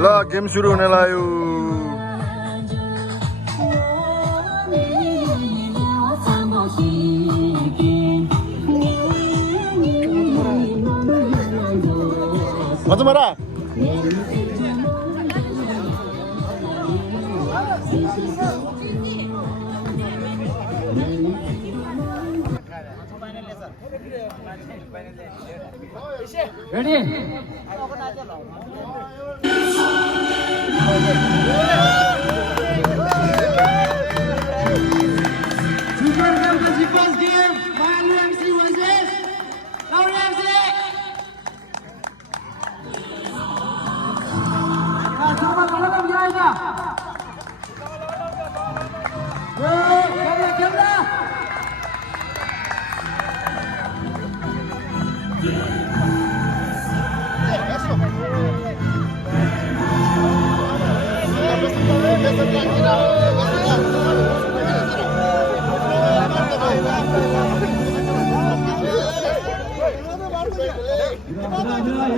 ला गेम सुरु हुन लाग्यो। मजा मरा Ready? Super Fantasy first game, Bayalu MC versus Lauri MC. Sama kalau dia aja. Kamera.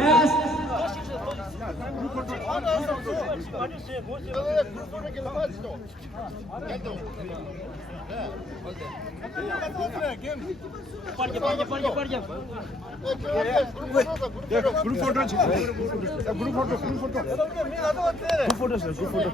Yes. Group photo छ ग्रुप फोटो छ group photo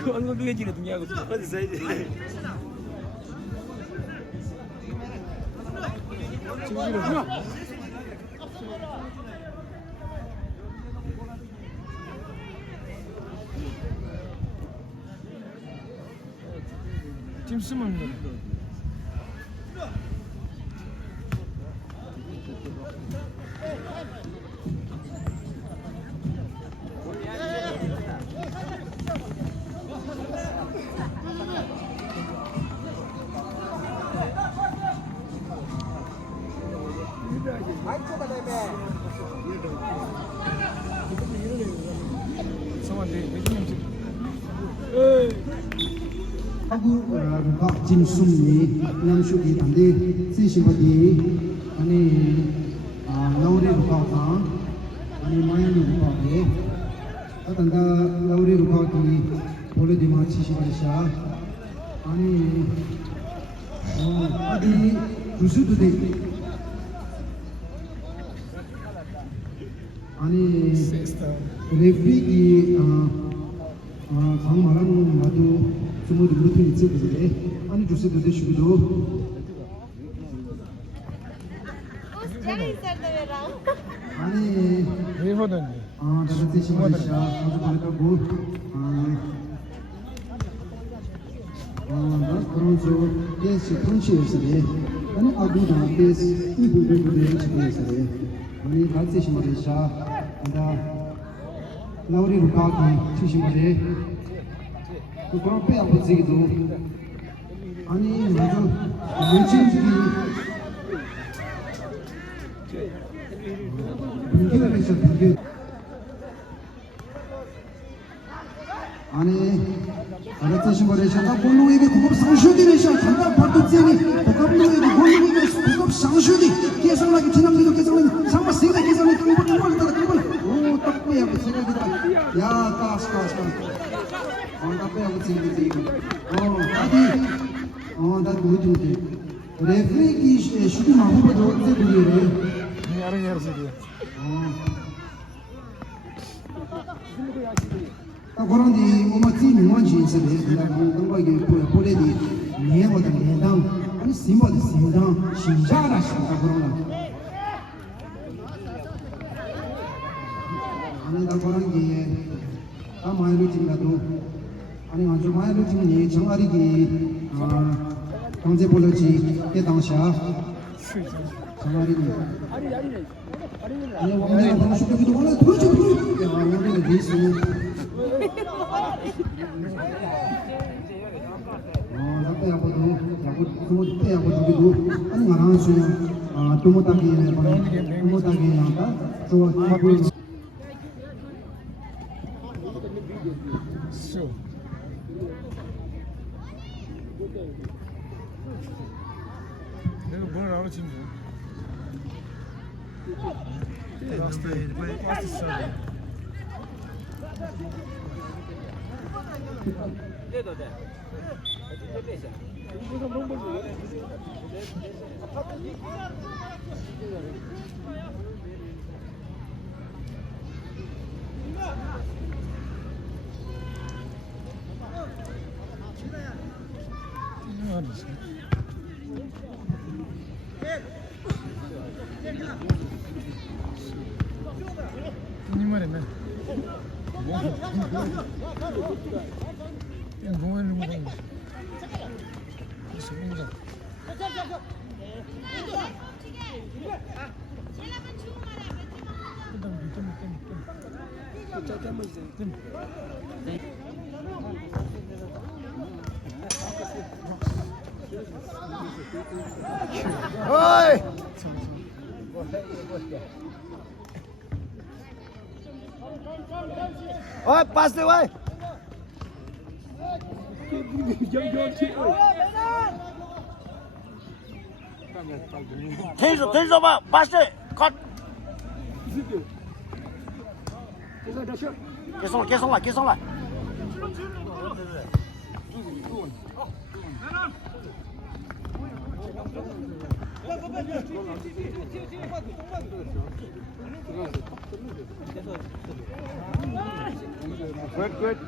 Kau dulu je dunia aku. Tim semua. Jim Sumni, Nam Shuki Tandi, Sishibadi, Ani Lauri Rukata, Ani Mayani Rukati, Atanda Lauri Rukati, Polydima Chishibadisha, Ani Adi Rusududi, Ani Refi Kangmaran Madu. Semua dulu tu itu betul. Ani justru tu dia sudah. Ani. Revo dan. Dapat semua dah. Aku boleh tahu. Dah kerja. Dia sekunci sahaja. Ani aku dah kes ibu dia sahaja. Ani dapat semua dah. Ada. Lauri Rukati semua. 그런 배 아버지기도 아니 나도 문신들이 분기를 했어 분기 아니 알았으신 거래잖아 골로에게 고급 상슈디레션 간단 파도쟁이 고급로에게 골로에게 고급 상슈디 계산하기 지남기도 계산하기 상마 세가 계산하기 그걸 오 딱고야 빼하고 생각이다. 야, 까스. 빼하고 생각이지. 나도 보여주는데. 레프리기 슈팅 마법도 어떻게 그리래? Yarın yarısı diyor. 그런 뒤 뭐만 팀이 뭔지 있어요. 그냥 뭔가 이게 보내디 니에보다 내당 아니 심보다 심당 심자라 심다 그러나 아니 나 그런 게 많이 지나도 아니 아주 많이 지니 정아리기 경제 볼러지 이 당시 정아리기 아니 원래 당시도 원래 도저히 원래 베이스 빼하고 저기도 아니 말하는 소리 또 못하게 나가 좋아 Su. 내가 뭘 알아지 뭐. Animarım ben. Ben 공원을 못 가는 거지. 그래서 혼자. 어이 어이 빠스 어이 대줘봐 마스 컷 계속 와 Good.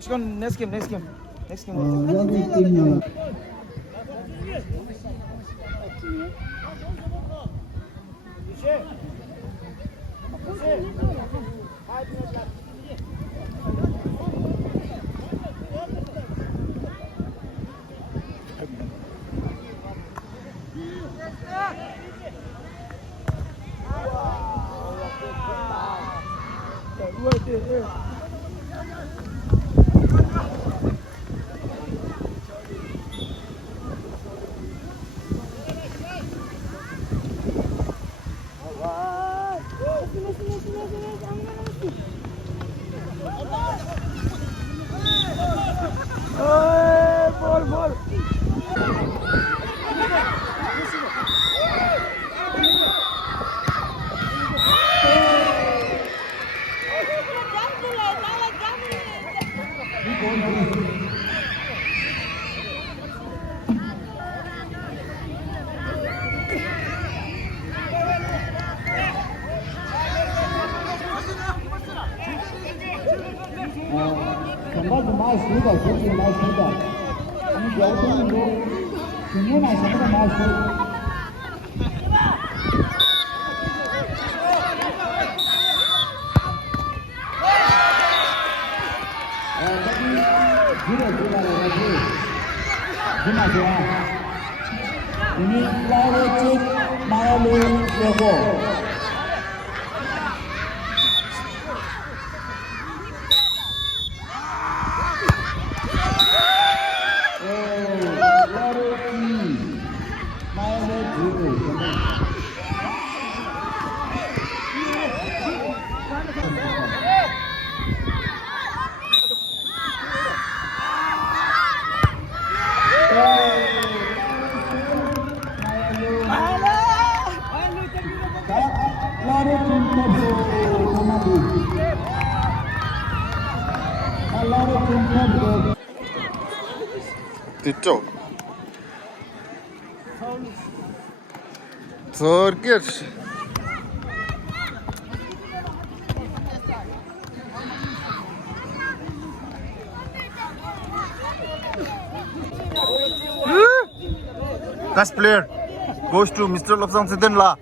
지금 next game 야구 팀이야 정말 많이 쓰다, 솔직히 많이 쓰다. 아니, 여기는 뭐, 중요한 사람도 많이 쓰다. ini lalu cik malu logo. 뒤쪽. Circuit. Best player goes to Mr. Lobsang Sidinla.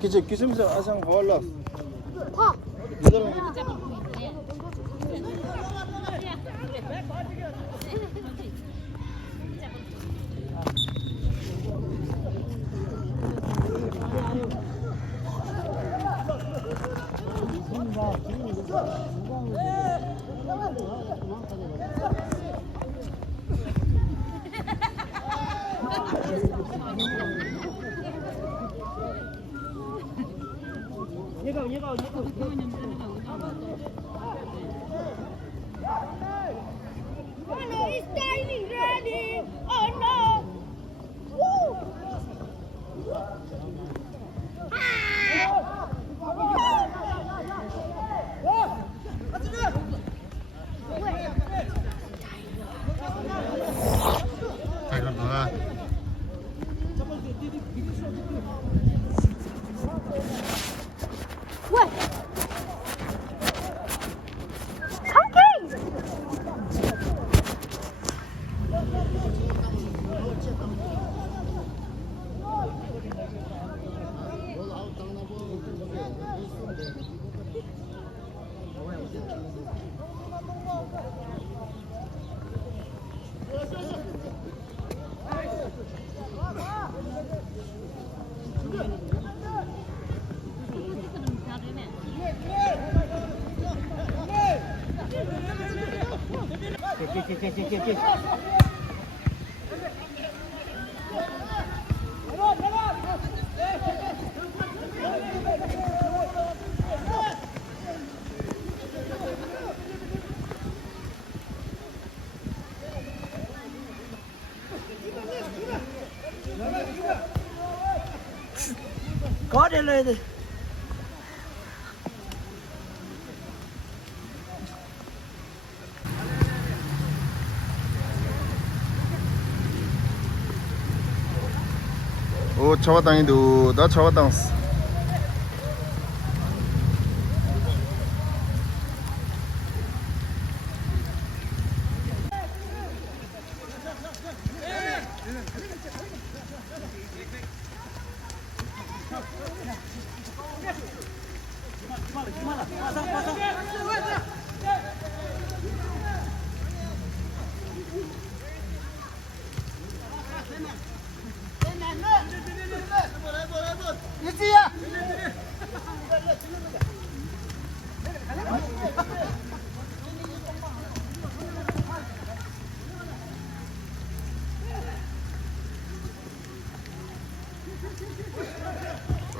Kici kisim se asang hawala. It's tiny, ready. Oh no! Woo! What? Có đi lên đi. 오, 저와당이도 나 저와당.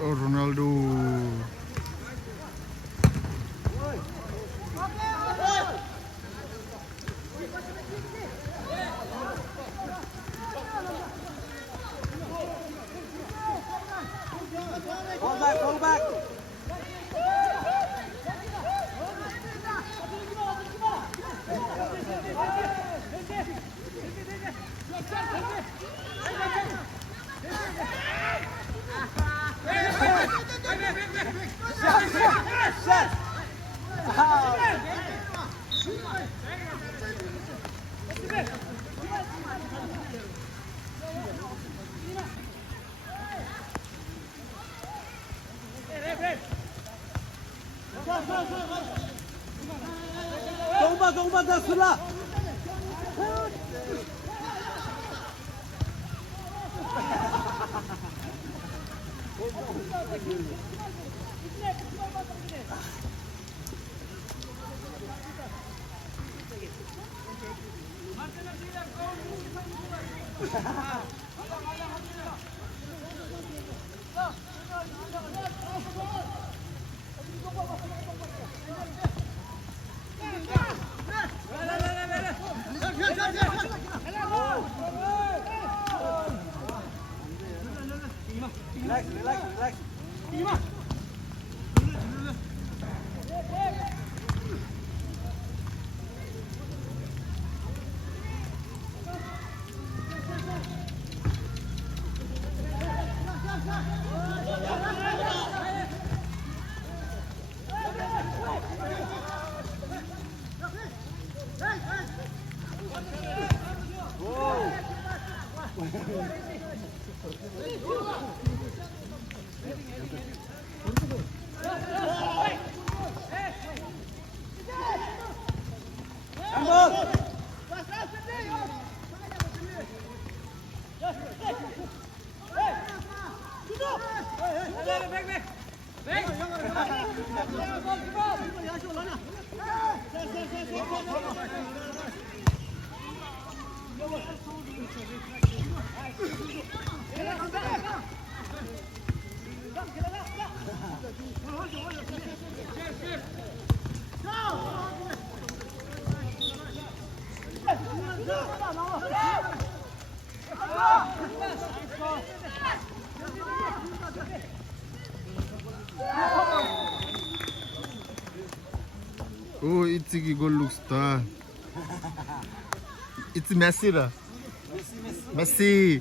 Oh, Ronaldo. Go back. Hey, Oh, it's a good look star. It's Messi, ra. Messi.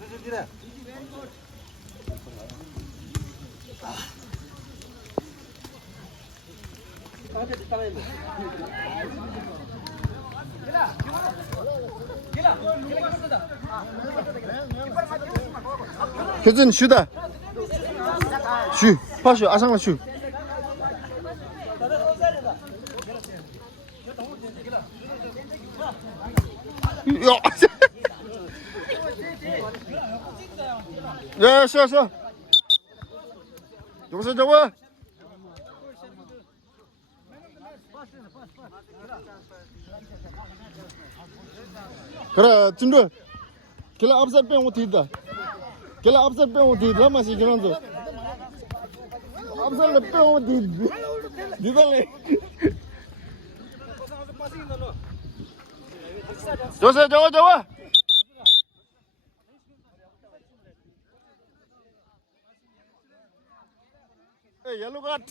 효준 슈다. 슈. 파슈 아상라 슈. 야, 쉬어. 여기서 잡아. 그래, 준비. 길라 앞서 빼 못이다. 길라 앞서 빼 못이다. 맛이 그런데. 앞서 빼 못이다. 니달래. 저거. Hey, yellow card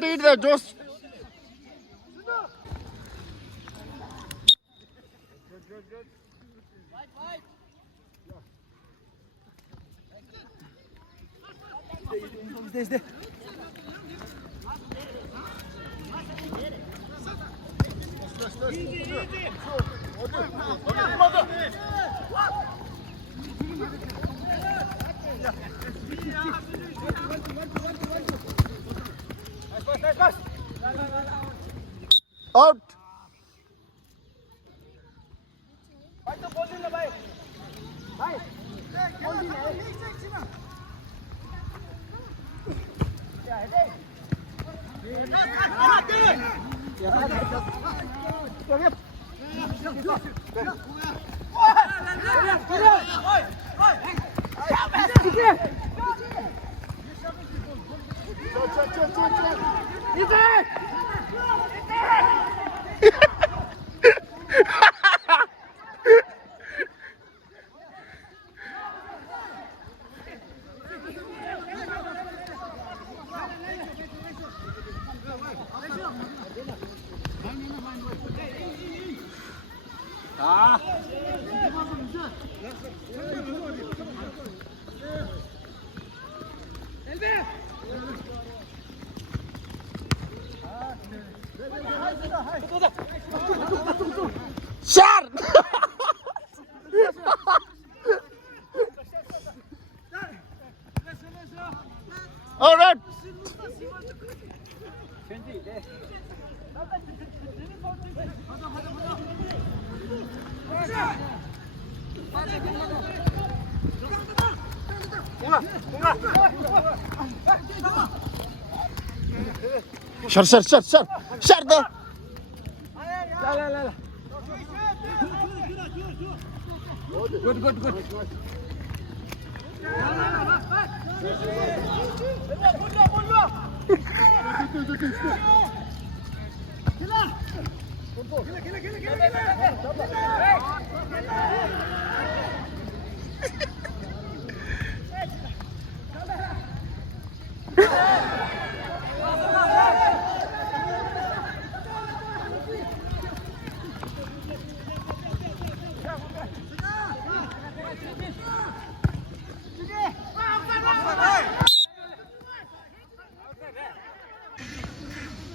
to eat the Josh. Out. Şar da.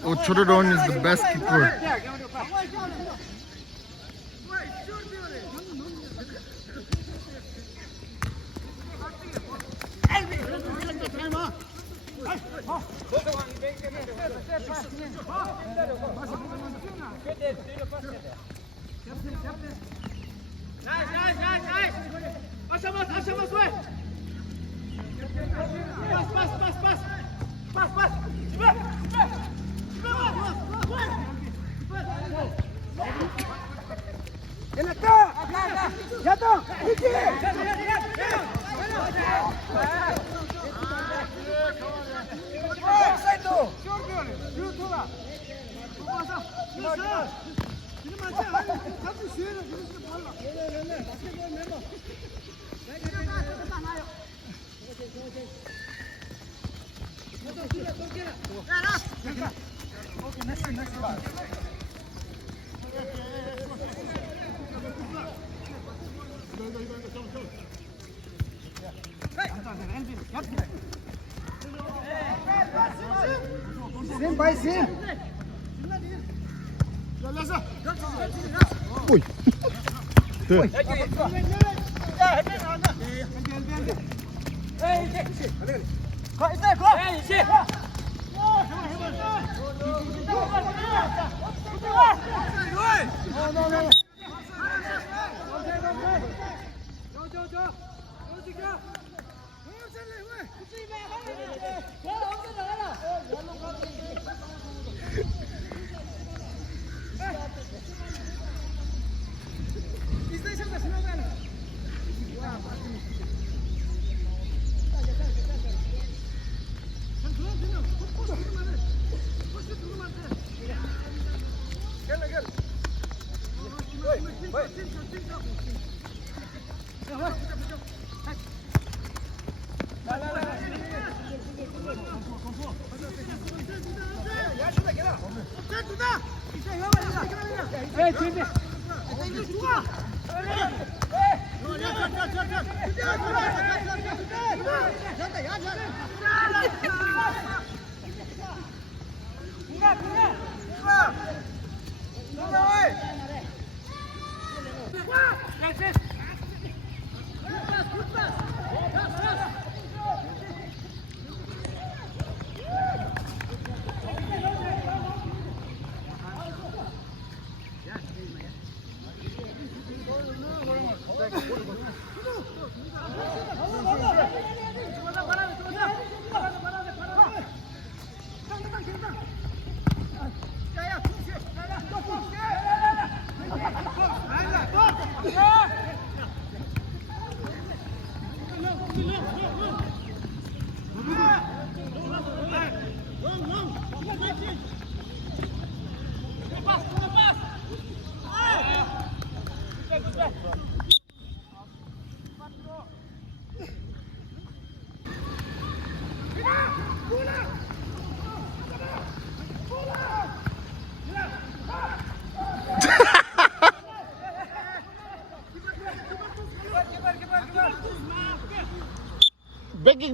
Ochorodon is the best keeper. Sim, vai sim. Ui. Ui.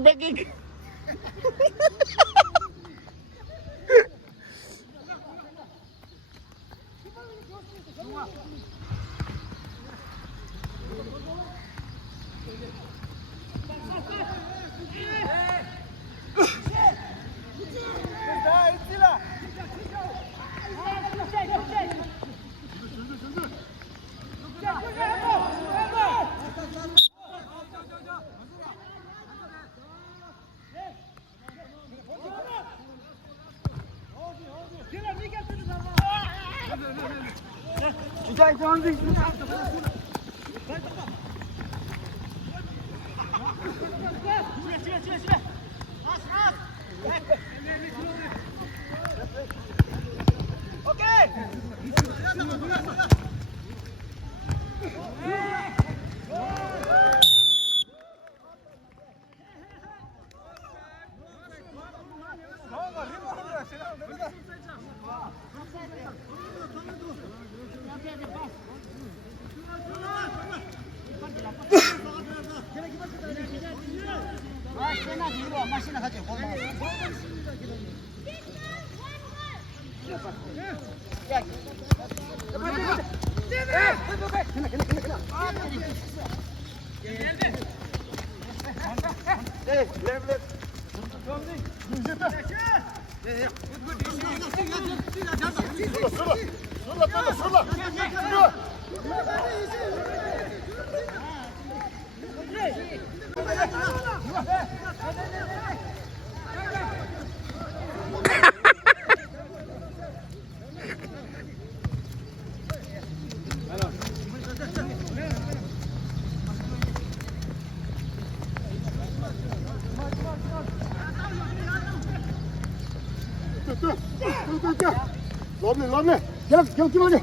Begging. 럼네. 경 팀하지.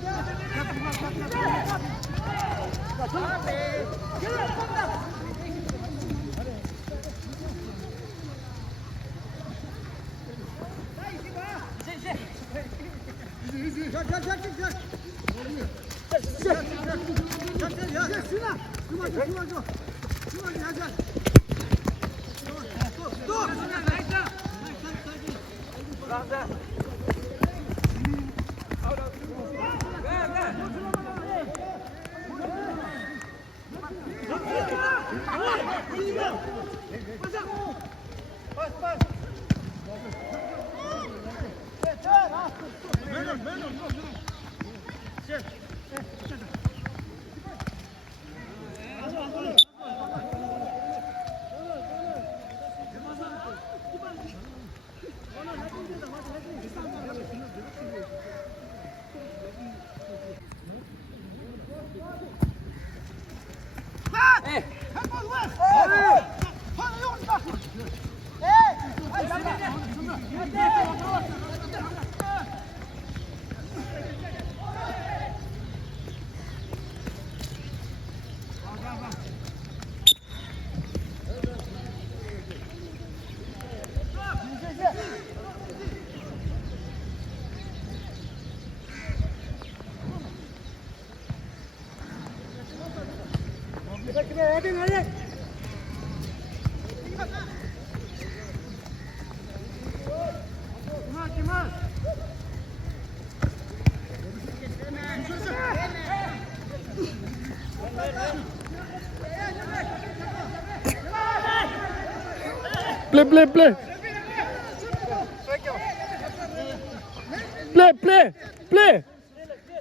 Play.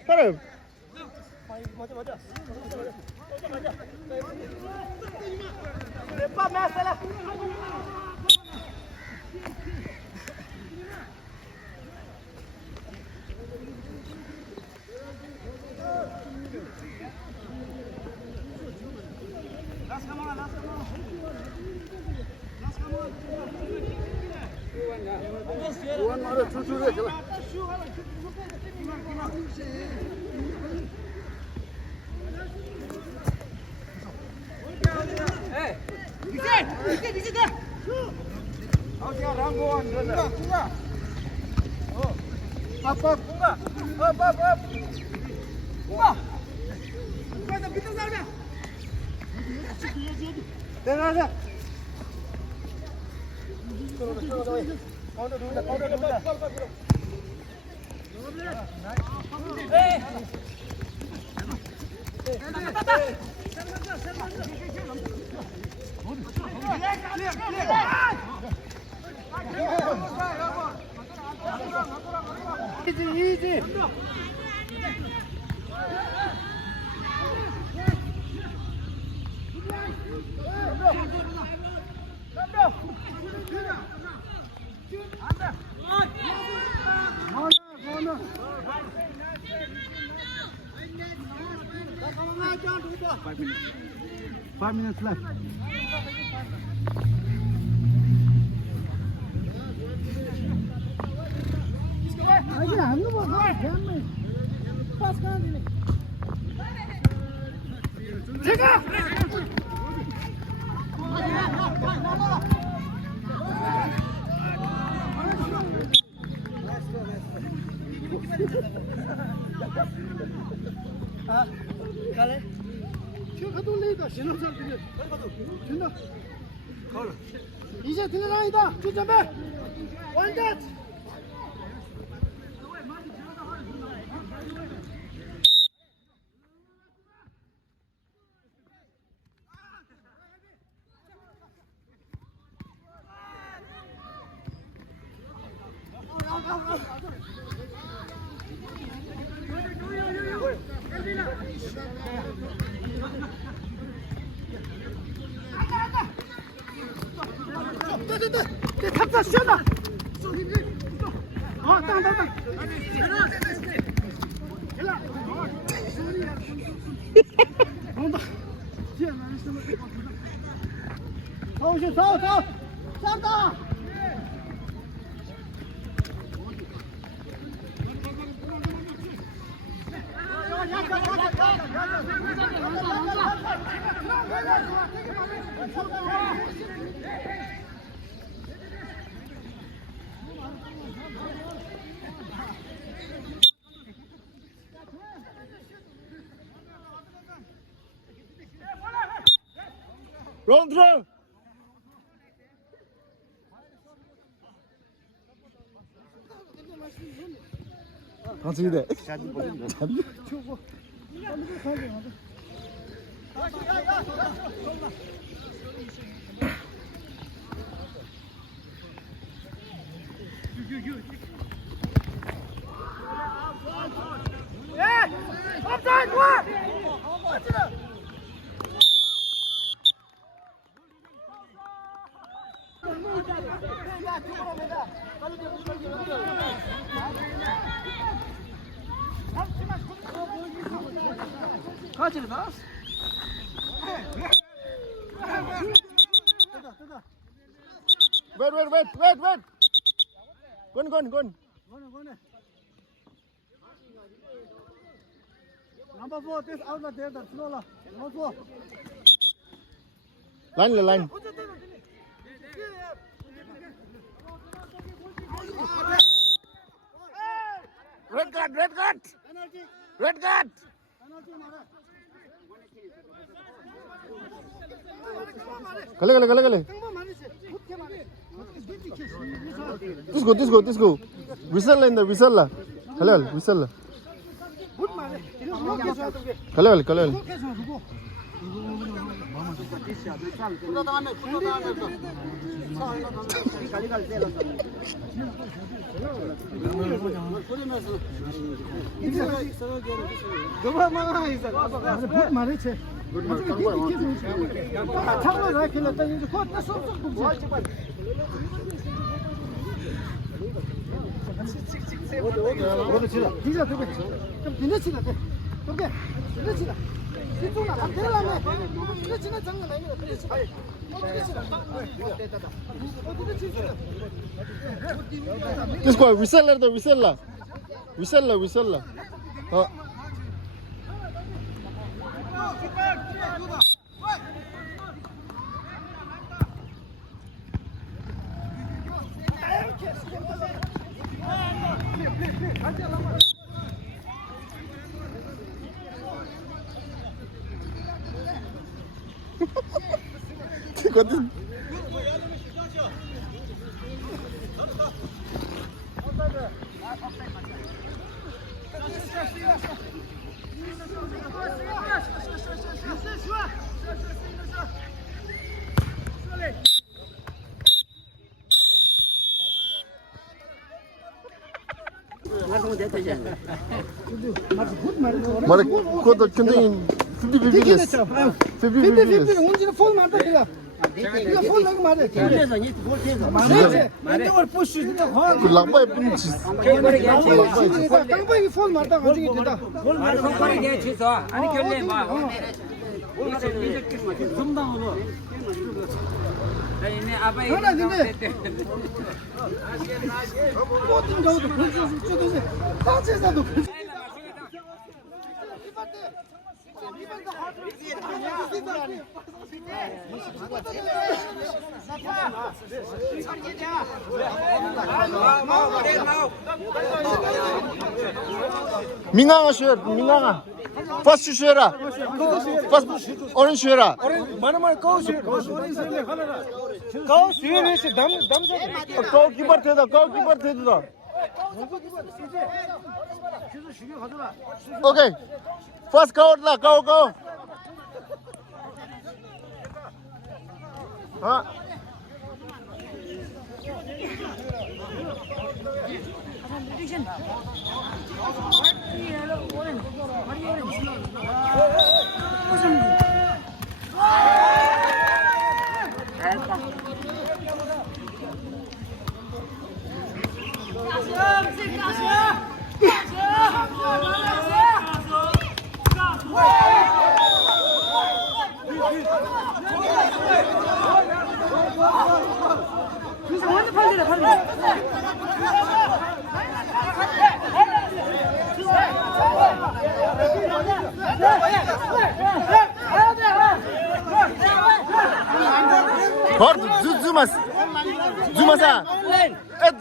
Hello. Easy. 5 minutes left. 아니 안 넘어가. 파스 가야 되네. 제가 가래? 저 가도 레이다 신호상 들려. 준다. 이제 들어가이다. 주점에 완전. 네, 탑다 시원다. 땅. 온다. 서. 쌌다. Round throw. 당신이 돼. 업사이드 와! 가지를 나. Wait. Gone. Number 4, this out there, the slow. Number 4. Line. Red card. Red card. Kale. This go. Whistle in the whistle. Halal, whistle. Kale. This guy whistle. Dekotin. Mare ko da kendin 50 온지는 폴 맞다 그래. 이거 폴 나고 말해. 그래서 니 폴 만들어 부시. 그 랑바에 뿐지. 땅바이 폴 맞다 가지고 된다. 뭘 말을 손가락에 취소 아니 결례 뭐 하나 근데 뭐든 저도 벌써 저도 다채사도 민강아 쉬어 민강아 퍼스트 쉬어라 퍼스트 오른 쉬어라 골키퍼 되다 골키퍼 되다 오케이 퍼스트 가웃라 고 아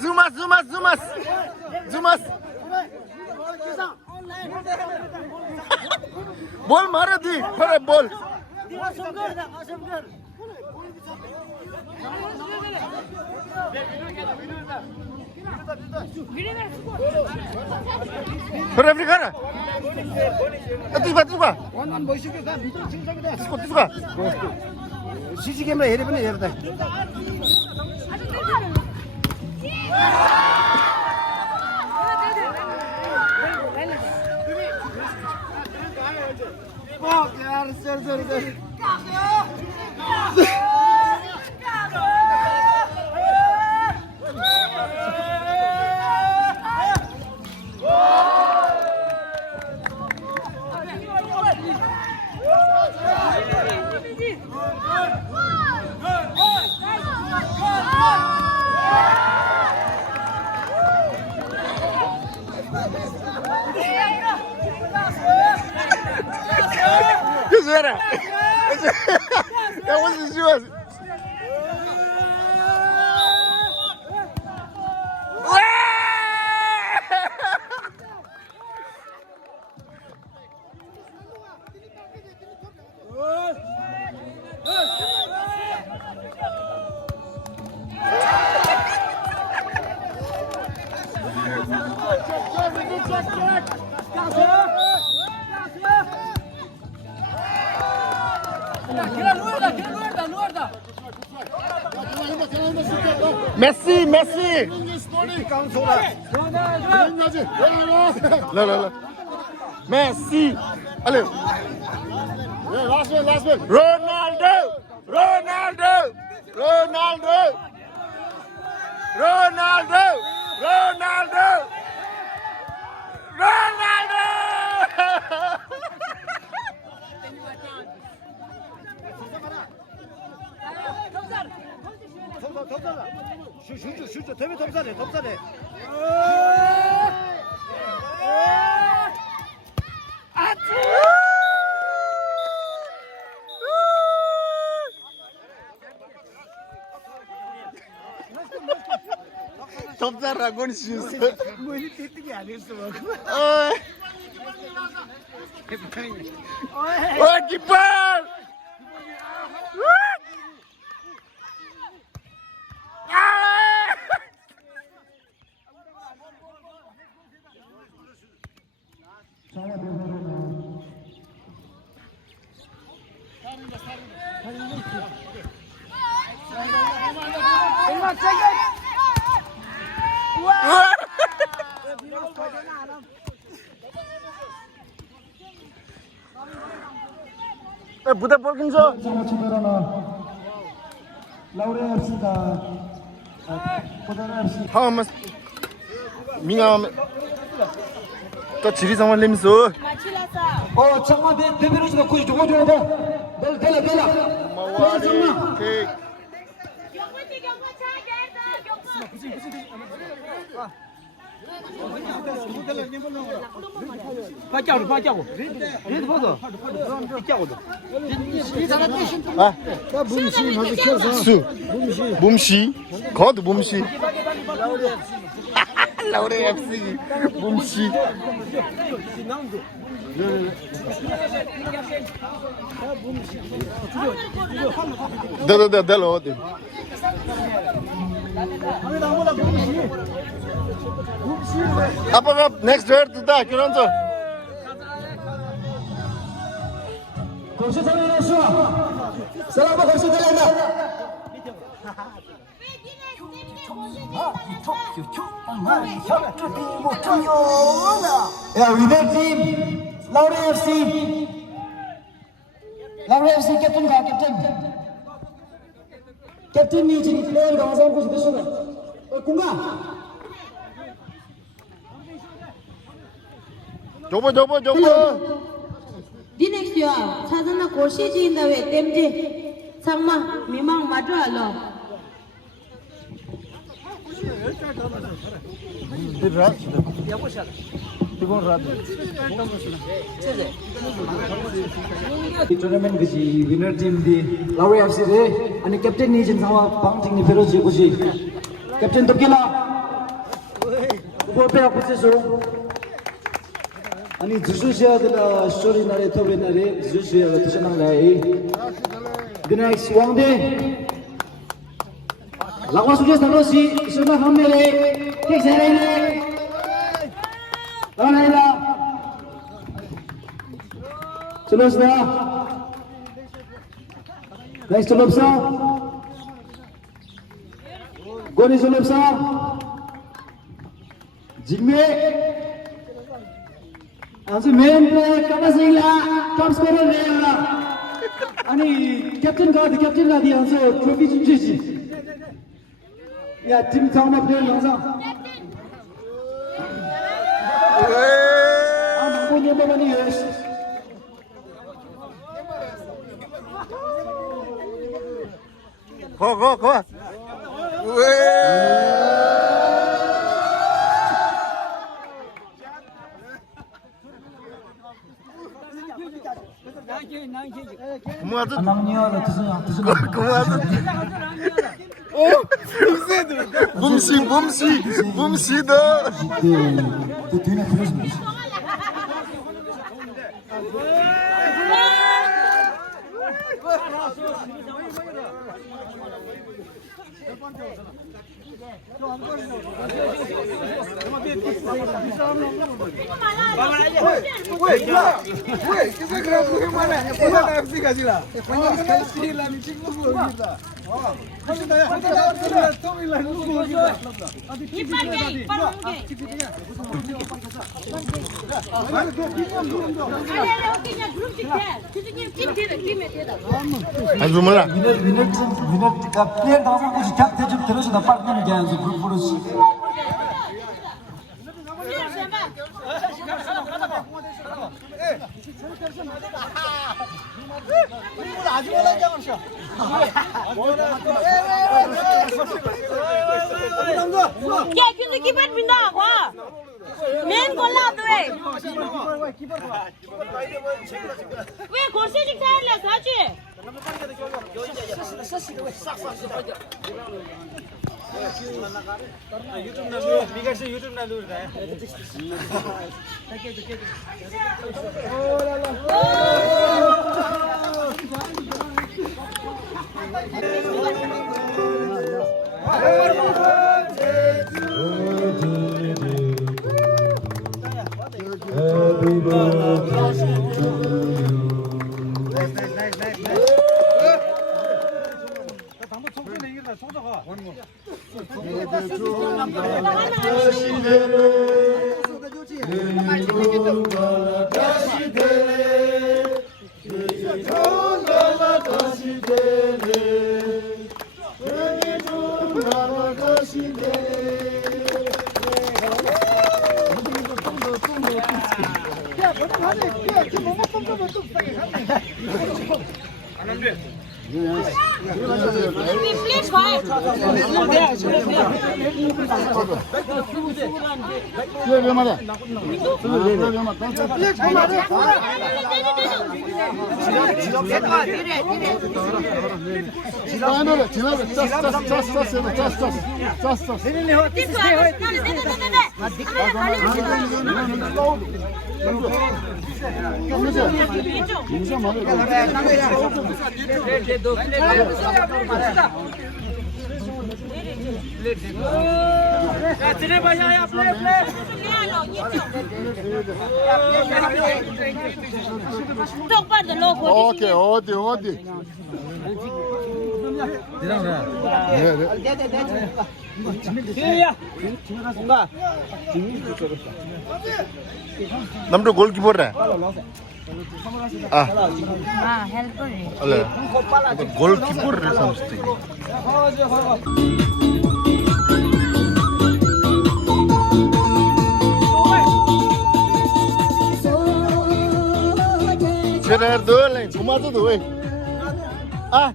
Zumas Zumasa Zumas Bol mara di para bol Para Africana Atiba 원한 멋있겠다 밑으로 칭찬이다 Tiba 시시개만 해리면 해리다 यार sir That wasn't yours. Messi La Messi allez last one Ronaldo 슛 되면 덤사래 덤사라고는 슛 뭐니 띠띠기 아니었어 키퍼 부대 볼긴저 라우레 FC가 고다나 FC 다음은 민감 또 지리상만 내면서 정말 대표로서 굳이 도와줘야 돼. 别了， Mawari cake. 경고지 경고 차게다 경고. 아, 수. 몸시. 거드 몸시. 라우레 FC. 몸시. 델로 어디? 아빠가 next word 다 그런 거. 공시 상황을 수아. 사람 공시 들린다. 야, 위너 팀, 라우레 FC. 라우레 FC 캡틴 가, 캡틴. 캡틴 미진 플레이어 강성 고시 되시네. 공가. 저거. 디넥스야 찾았나 고시지인다 왜 땜지 상마 미망 맞아라 이 토너먼트 그지 위너 팀디 라우레 FC 데 아니 캡틴 니진 상와 방팅 니 페로지 고시 캡틴 도끼라 고페 고세소 아니 주수시아들 스토리 나래 토베 나래 주수시아가 드셔난 라이 The next 왕대 라과 수제 살로시 수나 함메레 텍세레레 라나이라 쫄로스나 Next 쫄롭사 고니 쫄롭사 징메 아주 메인 플레이어 까마싱라 탑 스코어 레야 아니 캡틴 가디 아주 트로피 좀 주지 야 팀 타운업 플레이어 영상 아 망고 넘버만이 예스 거. 그만하자. 안녕요 드세요 그만하자. 몸시다. 그 뒤에 그러시면 아주 몰라. 위너가 플레이어 당선 고시 캡틴 좀 들으시다 빠르게 게한서 부르시 야, 근데 기분 민다. 와. 맨 골라도 왜? 왜 고시직 살래? 사지? Please quiet. 왜 말해? 오케이 어디 남도 골키퍼래 Ah, helper. 알레 골키퍼를 삼스티 제가 돌래 도마도 왜 아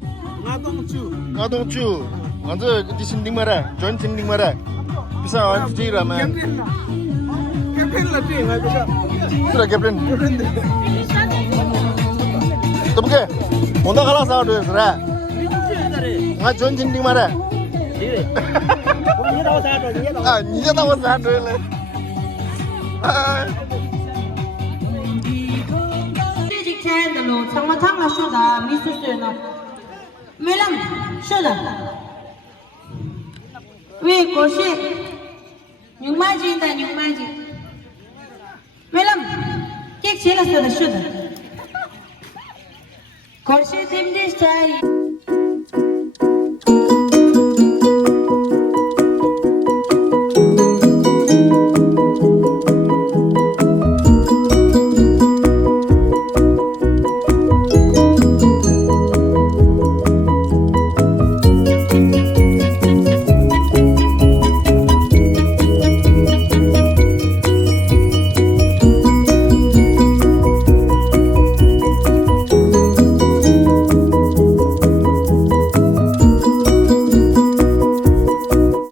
ngadongchu ngadze di sinding mara join sinding mara bisa on tira man sudah captain tumke onda kala sa do sara nga join sinding mara ah ni da wa sa do le chen de lo chang ma thang la shu da mi su su na me lam shu da we ko she nyung ma ji me lam ke che la sa da shu da ko she tim de stai